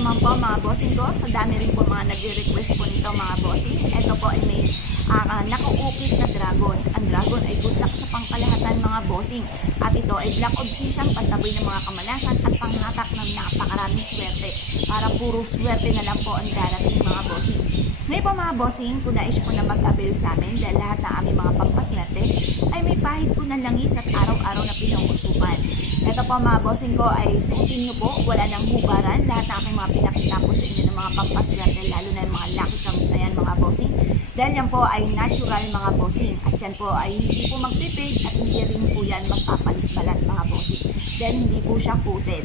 naman po mga bossing ko, sa dami rin po mga nagre-request po nito mga bossing. Ito po ay may nakaukit na dragon. Ang dragon ay good luck sa pangkalahatan mga bossing. At ito ay black obsidian, pantaboy ng mga kamalasan at panghatak ng napakaraming swerte. Para puro swerte na lang po ang darating mga bossing. Ngayon po mga bossing, kung nais po na mag-avail sa amin dahil lahat ng aming mga pampaswerte ay may pahid po ng langis at araw-araw na pinangusupan. Ito po mga bossing ko ay suotin nyo po, wala nang hubaran. Lahat ng aking mga pinakita po sa inyo ng mga pampaswerte, lalo na yung mga lucky charms na yan mga bossing. Dahil yan po ay natural mga bossing. At yan po ay hindi po magpipid at hindi rin po yan magpapalit-balat mga bossing. Dahil hindi po siya coated.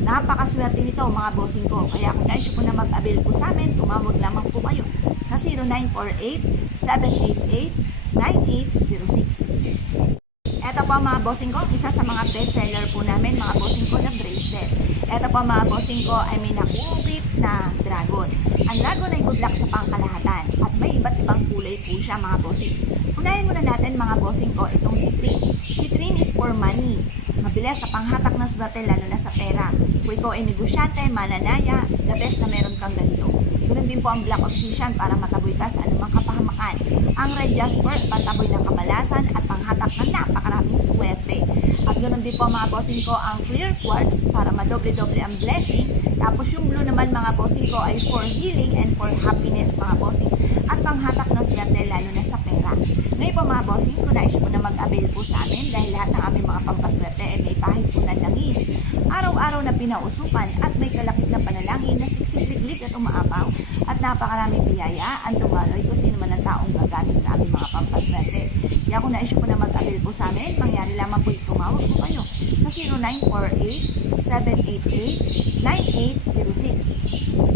Napakaswerte nito mga bossing ko. Kaya kung nais po na mag-avail po sa amin, tumawag lamang po kayo sa 0948-788-9806. Ito po mga bossing ko, isa sa mga best-seller po namin mga bossing ko na bracelet. Ito po mga bossing ko ay may nakukit na dragon. Ang dragon ay good luck sa pangkalahatan at may iba't ibang kulay po siya mga bossing. Unahin muna natin mga bossing ko itong citrine. Citrine is for money. Mabilis sa panghatak ng swerte lalo na sa pera. Kung ikaw ay negosyante, mananaya, the best na meron kang ganito. Ganoon din po ang black obsidian para mataboy ka sa anumang kapahamakan. Ang red jasper, pataboy ng kamalasan at panghatak ng napakaraming swerte. At ganoon din po mga bossing ko ang clear quartz para madoble-doble ang blessing. Tapos yung blue naman mga bossing ko ay for healing and for happiness mga bossing. At panghatak ng swerte lalo na sa pera. Ngayon po mga bossing, kung nais po na mag-avail po sa amin dahil lahat ng aming mga pampaswerte ay may pahid po na langis. Araw-araw na pinausupan at may kalakip na panalangin na siksik-liglig at umaapaw. At napakaraming biyaya ang dumaloy kung sino man ang taong gagamit sa aming mga pampaswerte. Kaya kung nais po na mag-avail po sa amin, mangyari lamang po tumawag po kayo sa 0948-788-9806.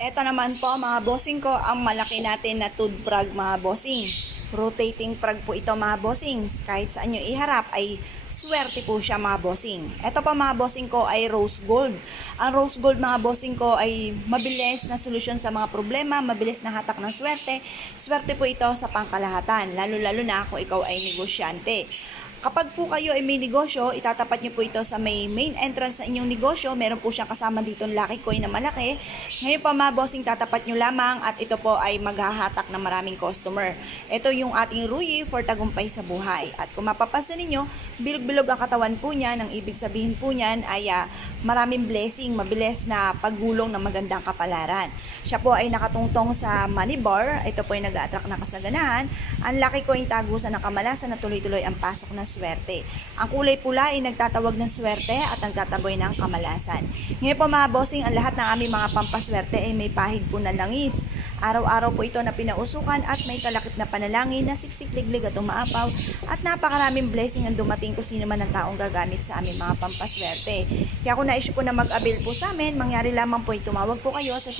Ito naman po mga bossing ko, ang malaki natin na tooth prag mga bossing. Rotating prag po ito mga bossing. Kahit saan nyo iharap ay swerte po siya mga bossing. Ito pa mga bossing ko ay rose gold. Ang rose gold mga bossing ko ay mabilis na solusyon sa mga problema, mabilis na hatak ng swerte. Swerte po ito sa pangkalahatan, lalo-lalo na kung ikaw ay negosyante. Kapag po kayo ay may negosyo, itatapat nyo po ito sa main entrance sa inyong negosyo. Meron po siyang kasama dito ng lucky coin na malaki. Ngayon pa mga bossing, tatapat nyo lamang at ito po ay maghahatak ng maraming customer. Ito yung ating Ruyi for tagumpay sa buhay. At kung mapapansin ninyo, bilog-bilog ang katawan po niya. Ang ibig sabihin po niyan ay maraming blessing, mabilis na paggulong ng magandang kapalaran. Siya po ay nakatungtong sa money bar. Ito po ay nag-a-attract ng kasaganahan. Ang lucky coin tagusan ng kamalasan na tuloy-tuloy ang pasok ng swerte. Ang kulay pula ay nagtatawag ng swerte at nagtataboy ng kamalasan. Ngayon po mga bossing, ang lahat ng aming mga pampaswerte ay may pahid po na langis. Araw-araw po ito na pinausukan at may kalakip na panalangin na siksik-liglig at umaapaw at napakaraming blessing ang dumating kung sino man ang taong gagamit sa aming mga pampaswerte. Kaya kung nais po na mag-avail po sa amin, mangyari lamang po tumawag po kayo sa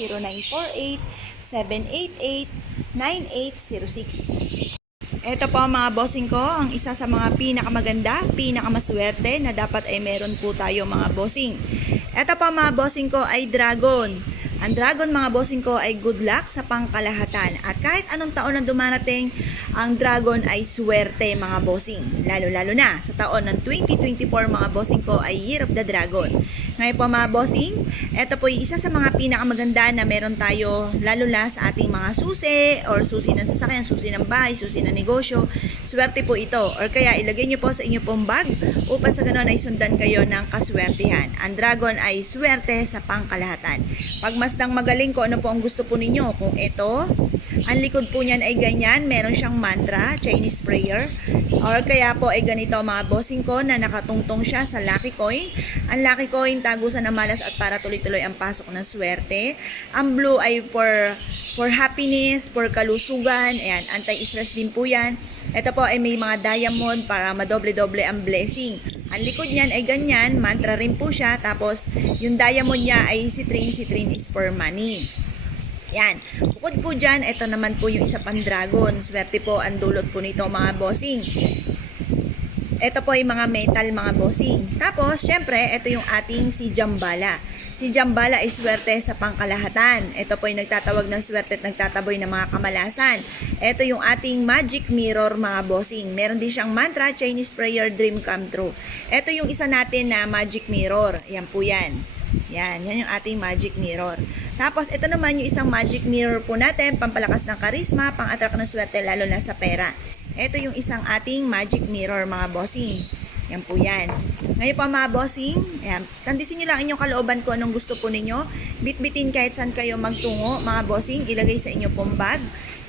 0948-788-9806. Ito po mga bossing ko, ang isa sa mga pinakamaganda, pinakamaswerte na dapat ay meron po tayo mga bossing. Ito po mga bossing ko ay dragon. Ang dragon mga bossing ko ay good luck sa pangkalahatan. At kahit anong taon na dumarating, ang dragon ay swerte mga bossing. Lalo-lalo na sa taon ng 2024 mga bossing ko ay Year of the Dragon. Ngayon po mga bossing, ito po yung isa sa mga pinakamaganda na meron tayo lalo na sa ating mga susi or susi ng sasakyan, susi ng bahay, susi ng negosyo. Swerte po ito. Or kaya ilagay nyo po sa inyo pong bag upang sa ganon ay sundan kayo ng kaswertihan. Ang dragon ay swerte sa pangkalahatan. Pag masdang magaling ko ano po ang gusto po ninyo. Kung ito, ang likod po niyan ay ganyan, meron siyang mantra, Chinese prayer. Or kaya po ay ganito mga bossing ko na nakatungtong siya sa lucky coin. Ang lucky coin tagusan ng malas at para tuloy-tuloy ang pasok ng swerte. Ang blue ay for happiness, for kalusugan. Ayan, anti-stress din po yan. Ito po ay may mga diamond para madoble-doble ang blessing. Ang likod niyan ay ganyan, mantra rin po siya. Tapos yung diamond niya ay citrine, citrine is for money. Yan. Bukod po dyan, ito naman po yung isa pang dragon. Swerte po ang dulot po nito mga bossing. Ito po yung mga metal mga bossing. Tapos, syempre, ito yung ating si Jambala. Si Jambala ay swerte sa pangkalahatan. Ito po yung nagtatawag ng swerte at nagtataboy ng mga kamalasan. Ito yung ating magic mirror mga bossing. Meron din siyang mantra, Chinese prayer, dream come true. Ito yung isa natin na magic mirror. Yan po yan. Yan yung ating magic mirror. Tapos, ito naman yung isang magic mirror po natin, pampalakas ng karisma, pang-attract ng swerte, lalo na sa pera. Ito yung isang ating magic mirror, mga bossing. Yan po yan. Ngayon po mga bossing, ayan, tandisin nyo lang inyong kalooban ko anong gusto po ninyo. Bitbitin kahit saan kayo magtungo, mga bossing, ilagay sa inyo pong bag.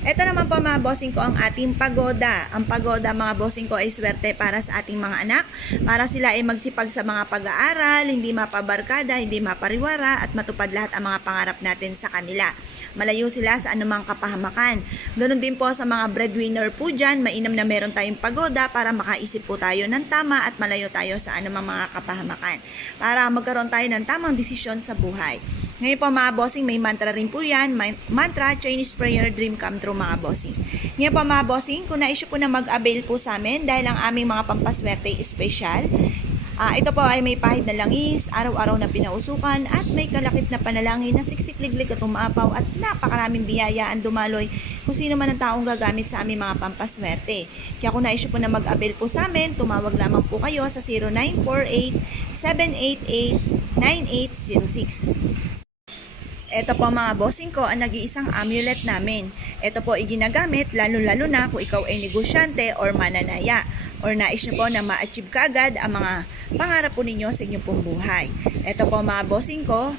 Ito naman po mga bossing ko ang ating pagoda. Ang pagoda mga bossing ko ay swerte para sa ating mga anak. Para sila ay magsipag sa mga pag-aaral, hindi mapabarkada, hindi mapariwara at matupad lahat ang mga pangarap natin sa kanila. Malayo sila sa anumang kapahamakan. Ganoon din po sa mga breadwinner po dyan, mainam na meron tayong pagoda para makaisip po tayo ng tama at malayo tayo sa anumang mga kapahamakan. Para magkaroon tayo ng tamang desisyon sa buhay. Ngayon po mga bossing, may mantra rin po yan. Mantra, Chinese prayer, dream come true mga bossing. Ngayon po mga bossing, kung na-issue po na mag-avail po sa amin dahil ang aming mga pampaswerte special. Ito po ay may pahid na langis, araw-araw na pinausukan at may kalakip na panalangin na siksik-liglig at umapaw at napakaraming biyaya ang dumaloy kung sino man ang taong gagamit sa aming mga pampaswerte. Kaya kung na-issue po na mag-avail po sa amin, tumawag lamang po kayo sa 0948-788-9806. Ito po mga bossing ko ang nag-iisang amulet namin. Ito po ay ginagamit lalo-lalo na kung ikaw ay negosyante or mananaya or nais nyo po na ma-achieve kaagad ang mga pangarap po ninyo sa inyong pong buhay. Ito po mga bossing ko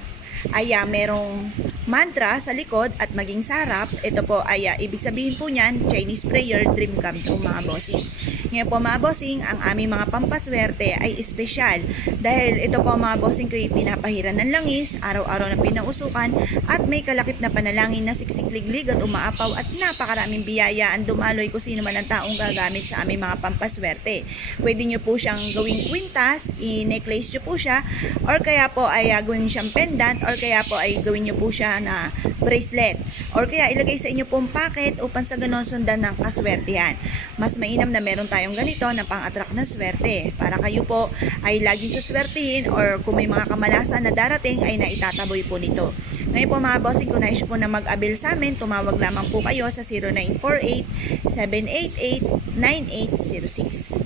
ay merong mantra sa likod at maging sa harap. Ito po ay ibig sabihin po niyan, Chinese prayer, dream come true mga bossing. Ngayon po mga bossing, ang aming mga pampaswerte ay espesyal dahil ito po mga bossing ko ay pinapahiran ng langis, araw-araw na pinausukan at may kalakip na panalangin na siksik-liglig at umaapaw at napakaraming biyaya ang dumaloy kung sino man ang taong gagamit sa aming mga pampaswerte. Pwede nyo po siyang gawing kwintas, i-necklace nyo po siya or kaya po ay gawin siyang pendant or kaya po ay gawin nyo po siya na bracelet or kaya ilagay sa inyo pong packet upang sa ganon sundan ng kaswertihan. Mas mainam na meron tayong ganito na pang-attract ng swerte para kayo po ay laging suswertihin or kung may mga kamalasan na darating ay naitataboy po nito. Ngayon po mga bossing, kung nais po na mag-avail sa amin, tumawag lamang po kayo sa 0948-788-9806.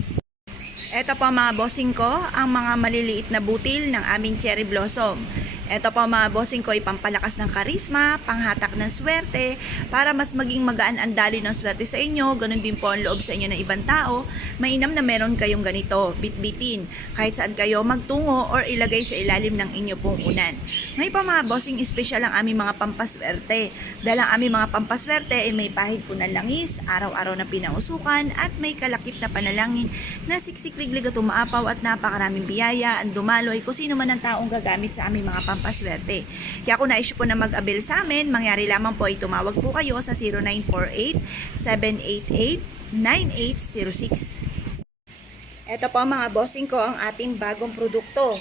Ito po mga bossing ko, ang mga maliliit na butil ng aming cherry blossom. Ito po mga bossing ko ay pampalakas ng karisma, panghatak ng swerte, para mas maging magaan ang daloy ng swerte sa inyo. Ganun din po ang loob sa inyo ng ibang tao. Mainam na meron kayong ganito, bitbitin, kahit saan kayo magtungo or ilagay sa ilalim ng inyo pong unan. Ngayon po mga bossing, special ang aming mga pampaswerte. Dahil ang aming mga pampaswerte ay may pahid po ng langis, araw-araw na pinausukan, at may kalakip na panalangin na siksik-liglig at umaapaw at napakaraming biyaya ang dumaloy kung sino man ang taong gagamit sa aming mga pampaswerte. Kaya kung na-issue po na mag-avail sa amin, mangyari lamang po ay tumawag po kayo sa 0948-788-9806. Ito po mga bossing ko ang ating bagong produkto.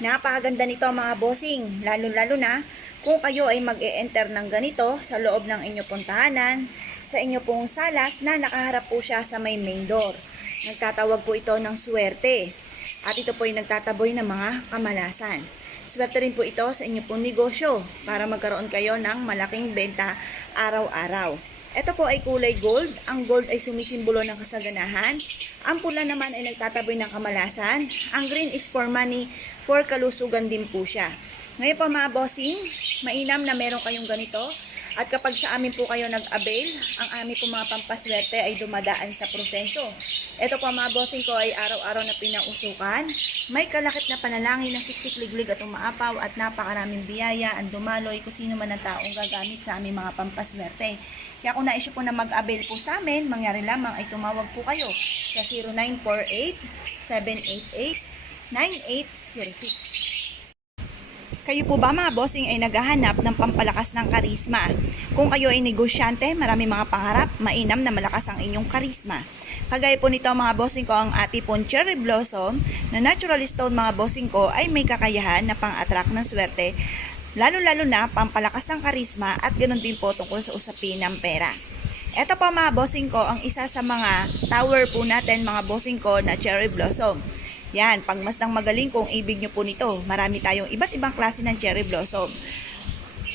Napakaganda nito mga bossing, lalo-lalo na kung kayo ay mag-e-enter ng ganito sa loob ng inyong pong tahanan, sa inyong pong salas na nakaharap po siya sa may main door. Nagtatawag po ito ng swerte at ito po ay nagtataboy ng mga kamalasan. Swerte rin po ito sa inyong pong negosyo para magkaroon kayo ng malaking benta araw-araw. Ito po ay kulay gold. Ang gold ay sumisimbolo ng kasaganahan. Ang pula naman ay nagtataboy ng kamalasan. Ang green is for money, for kalusugan din po siya. Ngayon po mga bossing, mainam na meron kayong ganito. At kapag sa amin po kayo nag-avail, ang amin po mga pampaswerte ay dumadaan sa proseso. Ito po mga bossing ko ay araw-araw na pinausukan. May kalakip na panalangin na siksik-liglig at umaapaw at napakaraming biyaya ang dumaloy kung sino man ang taong gagamit sa aming mga pampaswerte. Kaya kung na-issue po na mag-avail po sa amin, mangyari lamang ay tumawag po kayo sa 0948-788-9806. Kayo po ba mga bossing ay naghahanap ng pampalakas ng karisma? Kung kayo ay negosyante, marami mga pangarap, mainam na malakas ang inyong karisma. Kagaya po nito mga bossing ko, ang ating pong cherry blossom na natural stone mga bossing ko ay may kakayahan na pang-attract ng swerte, lalo-lalo na pampalakas ng karisma at ganoon din po tungkol sa usapin ng pera. Ito po mga bossing ko, ang isa sa mga tower po natin mga bossing ko na cherry blossom. Yan, pag mas nang magaling kung ibig nyo po nito, marami tayong iba't ibang klase ng cherry blossom.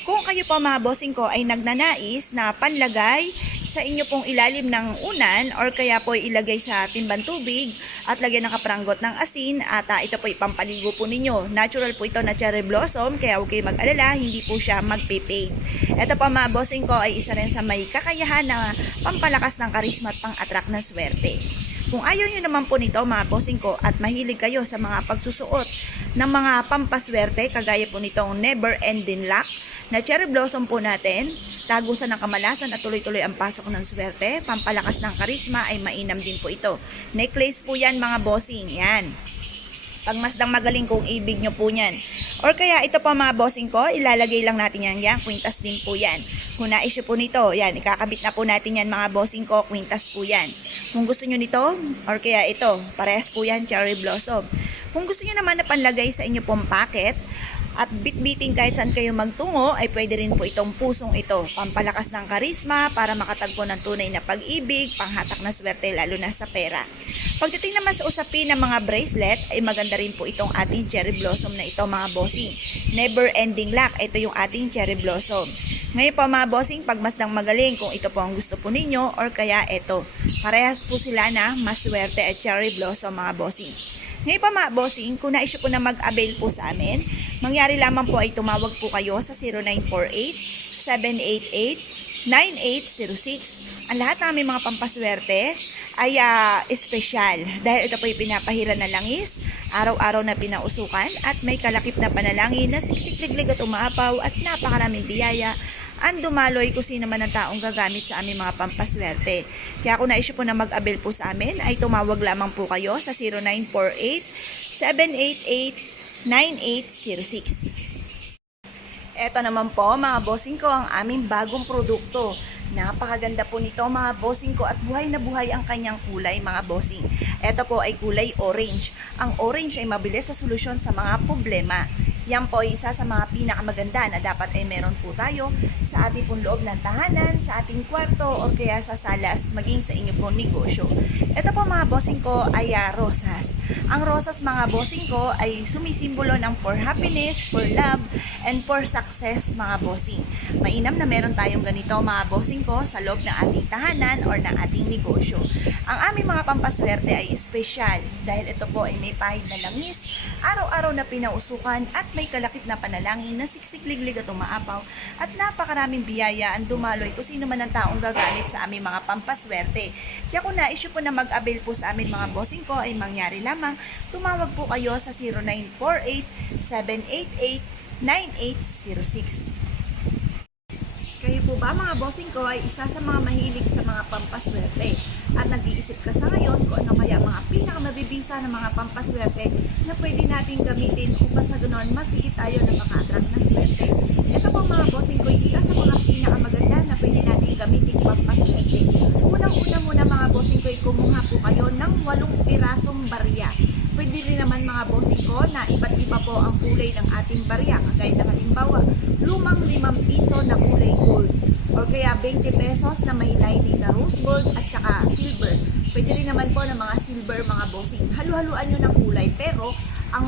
Kung kayo po mga bossing ko ay nagnanais na panlagay sa inyo pong ilalim ng unan or kaya po ilagay sa timbang tubig at lagyan ng kapranggot ng asin at ito po ipampaligo po ninyo. Natural po ito na cherry blossom kaya huwag kayong mag-alala, hindi po siya magpe-fade. Ito po mga bossing ko ay isa rin sa may kakayahan na pampalakas ng karisma at pang-attract ng swerte. Kung ayaw nyo naman po nito mga bossing ko at mahilig kayo sa mga pagsusuot ng mga pampaswerte kagaya po nitong Never Ending Luck na cherry blossom po natin, tagusan ng kamalasan at tuloy-tuloy ang pasok ng swerte, pampalakas ng karisma ay mainam din po ito. Necklace po yan mga bossing, yan. Pagmasdang magaling kung ibig nyo po yan. Or kaya ito po mga bossing ko, ilalagay lang natin yan, kwintas din po yan. Kung na-issue po nito, yan, ikakabit na po natin yan mga bossing ko, kwintas po yan. Kung gusto nyo nito, or kaya ito, parehas po yan, cherry blossom. Kung gusto nyo naman na panlagay sa inyo pong packet, at bit-biting kahit saan kayo magtungo, ay pwede rin po itong pusong ito. Pampalakas ng karisma para makatagpo ng tunay na pag-ibig, panghatak na swerte lalo na sa pera. Pagdating naman sa usapin ng mga bracelet, ay maganda rin po itong ating cherry blossom na ito mga bossing. Never Ending Luck, ito yung ating cherry blossom. Ngayon po mga bossing, pagmasdang magaling kung ito po ang gusto po ninyo or kaya ito. Parehas po sila na maswerte at cherry blossom mga bossing. Ngayon pa mga bossing, kung na-issue po na mag-avail po sa amin, mangyari lamang po ay tumawag po kayo sa 0948-788-9806. Ang lahat ng aming mga pampaswerte ay espesyal dahil ito po yung pinapahira na langis, araw-araw na pinausukan at may kalakip na panalangin na siksik-liglig at umaapaw at napakaraming biyaya ang dumaloy kung sino man ang taong gagamit sa aming mga pampaswerte. Kaya kung na-issue po na mag-avail po sa amin, ay tumawag lamang po kayo sa 0948-788-9806. Ito naman po mga bossing ko ang aming bagong produkto. Napakaganda po nito mga bossing ko at buhay na buhay ang kanyang kulay mga bossing. Ito po ay kulay orange. Ang orange ay mabilis sa solusyon sa mga problema. Yan po ay isa sa mga pinakamaganda na dapat ay meron po tayo sa ating pong loob ng tahanan, sa ating kwarto o kaya sa salas, maging sa inyo pong negosyo. Ito po mga bossing ko ay rosas. Ang rosas mga bossing ko ay sumisimbolo ng for happiness, for love, and for success mga bossing. Mainam na meron tayong ganito mga bossing ko sa loob ng ating tahanan or ng ating negosyo. Ang aming mga pampaswerte ay espesyal dahil ito po ay may pahid na langis, araw-araw na pinausukan at may kalakip na panalangin na siksik-liglig at umaapaw at napakaraming biyaya ang dumaloy kung sino man ang taong gagamit sa aming mga pampaswerte. Kaya kung na-issue po na mag-avail po sa amin mga bossing ko ay mangyari lamang, tumawag po kayo sa 0948-788-9806. Kayo po ba mga bossing ko ay isa sa mga mahilig sa mga pampaswerte at nag-iisip ka sa ngayon kung ano kaya mga pinakamabibisa ng mga pampaswerte na pwede natin gamitin upang sa ganoon masigit tayo na maka-attract ng swerte? Ito po mga bossing ko isa sa mga pinakamaganda na pwede natin gamitin pampaswerte. Unang-una muna mga bossing ko ay kumuha po kayo ng 8 pirasong barya. Pwede rin naman mga bossing ko na iba't iba po ang kulay ng ating barya. Kagaya ng halimbawa, lumang 5 piso na kulay gold. O kaya 20 pesos na may lining na rose gold at saka silver. Pwede rin naman po ng mga silver mga bossing. Halu-haluan nyo ng kulay pero ang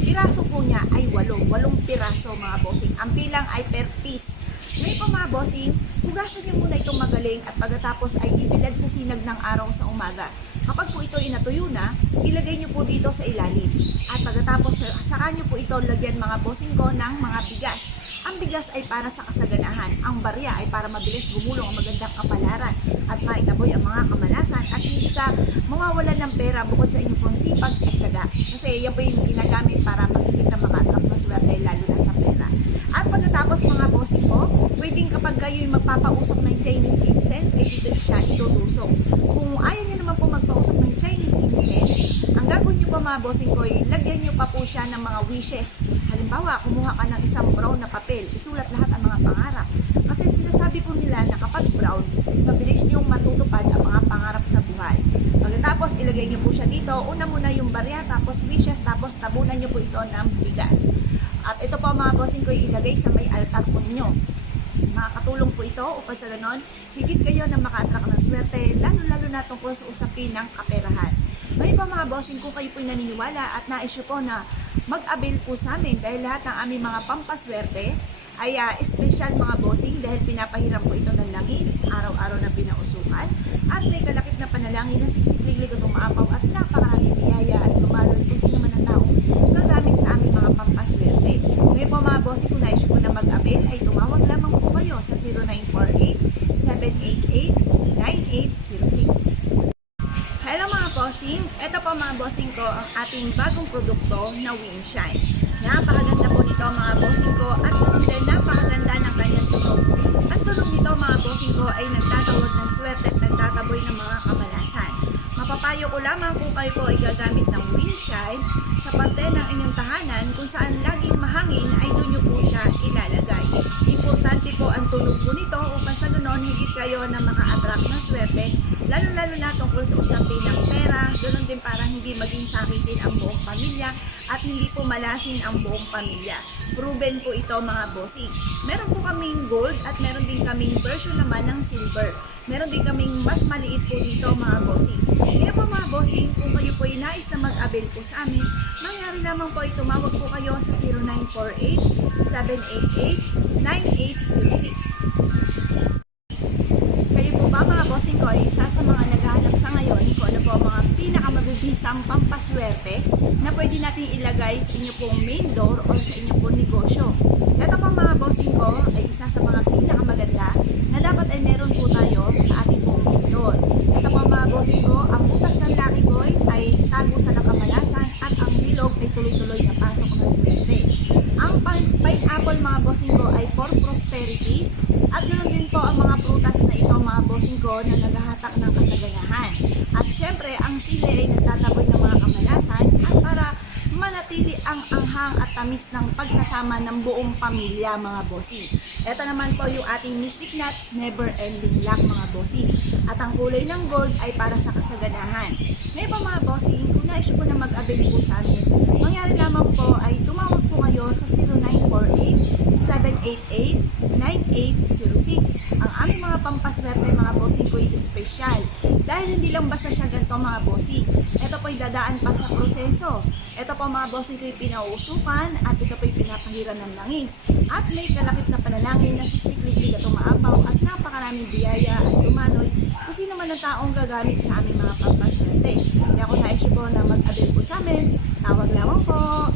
piraso po niya ay 8 piraso mga bossing. Ang bilang ay per piece. Ngayon po mga bossing, hugasan niyo muna itong magaling at pagkatapos ay ibilad sa sinag ng araw sa umaga. Kapag po ito inatuyo na, ilagay nyo po dito sa ilalim. At pagkatapos, saka nyo po ito lagyan mga bossing ko ng mga bigas. Ang bigas ay para sa kasaganahan. Ang barya ay para mabilis gumulong ang magandang kapalaran at maitaboy ang mga kamalasan at hindi ka mawawalan ng pera bukod sa inyong pong sipag at tiyaga. Kasi yan po yung ginagamit para masigit na maka-attract ng swerte lalo na sa pera. At pagkatapos mga bossing ko, pwedeng kapag kayo'y magpapausok ng Chinese incense, ay dito siya itutusok. Kung ayaw nyo naman po magpausok ng Chinese incense, ang gagawin nyo pa mga bossing ko, lagyan nyo pa po siya ng mga wishes. Halimbawa, kumuha ka ng isang brown na papel, isulat lahat ang mga pangarap. Kasi sinasabi po nila na kapag brown, mabilis nyo matutupad ang mga pangarap sa buhay. Pagkatapos, ilagay nyo po siya dito. Una muna yung barya, tapos wishes, tapos tabunan nyo po ito ng bigas. At ito po mga bossing ko ilagay sa may altar po ninyo. Makakatulong po ito upang sa ganon, higit kayo na maka-attract ng swerte, lalo-lalo na tungkol sa usapin ng kaperahan. Ngayon pa mga bossing, kung kayo po naniniwala at na-issue po na mag-avail po sa amin dahil lahat ng aming mga pampaswerte ay special mga bossing dahil pinapahiram po ito ng langis, araw-araw na pinausukan at may kalakip na panalangin na siksiklili ko umaapaw at napakaraming biyaya at tumalon kung sino man ang tao gagamit sa aming mga pampaswerte. Ngayon po mga bossing, kung nais po na mag-avail ay tumawag lamang po kayo sa 0948-788-9806. Hello mga bossing, ito po mga bossing ko ang ating bagong produkto na Winshine. Napakaganda po nito mga bossing ko at din napakaganda ng kanyang tunog. Ang tunog nito mga bossing ko ay nagtatawag ng swerte at nagtataboy ng mga kamalasan. Mapapayo ko lamang kung kayo po ay gagamit ng Winshine sa parte ng inyong tahanan kung saan laging mahangin ay doon nyo po siya ilalagay. Importante po ang tunog po nito upang sa ganon higit kayo na maka-attract ng swerte, lalo-lalo na tungkol sa usapin ng pera, ganoon din para hindi maging sakitin ang buong pamilya at hindi po malasin ang buong pamilya. Proven po ito mga bossing. Meron po kaming gold at meron din kaming version naman ng silver. Meron din kaming mas maliit po dito mga bossing. Kaya po mga bossing, kung kayo po ay nais na mag-avail po sa amin, mangyari lamang po ay tumawag po kayo sa 0948-788-9806. Kayo po ba mga bossing ko ay isa sa mga naghahanap sa ngayon kung ano po ang mga pinakamabibisang pampaswerte na pwede natin ilagay sa inyo pong main door o sa inyo pong negosyo. Ito po mga bossing ko ay isa sa mga pinakamaganda na dapat ay meron po tayo sa ating pong main door. Ito po mga bossing ko, ang butas ng Lucky Boy ay tago sa nakamalasan at ang bilog ay tuloy-tuloy na pasok ng swerte. Ang pineapple mga bossing ko ay for prosperity at ganoon din po ang mga prutas na ito mga bossing ko na naghahatak ng kasaganahan. At syempre, ang sili ay nagtataboy ng mga kamalasan at para manatili ang anghang at tamis ng pagsasama ng buong pamilya mga bossing. Ito naman po yung ating Mystic Nuts Never Ending Luck mga bossing. At ang kulay ng gold ay para sa kasaganahan. Ngayon po mga bossing, kung nais po na mag-avail po sa amin, mangyari lamang po ay tumawag po kayo sa 0948-788-9806. Ang aming mga pampaswerte mga bossing ko ay special. Dahil hindi lang basta siya ganito mga bossing. Ito po ay dadaan pa sa proseso. Ito po mga bossing ko ay pinauusukan at ito po ay pinapahiran ng langis. At may kalakip na panalangin na siksiklipig at umaapaw at napakaraming biyaya at lumanoy kung sino man ang taong gagamit sa aming mga pampaswerte. Kaya kung nais po na mag-avail po sa amin, tawag lamang po.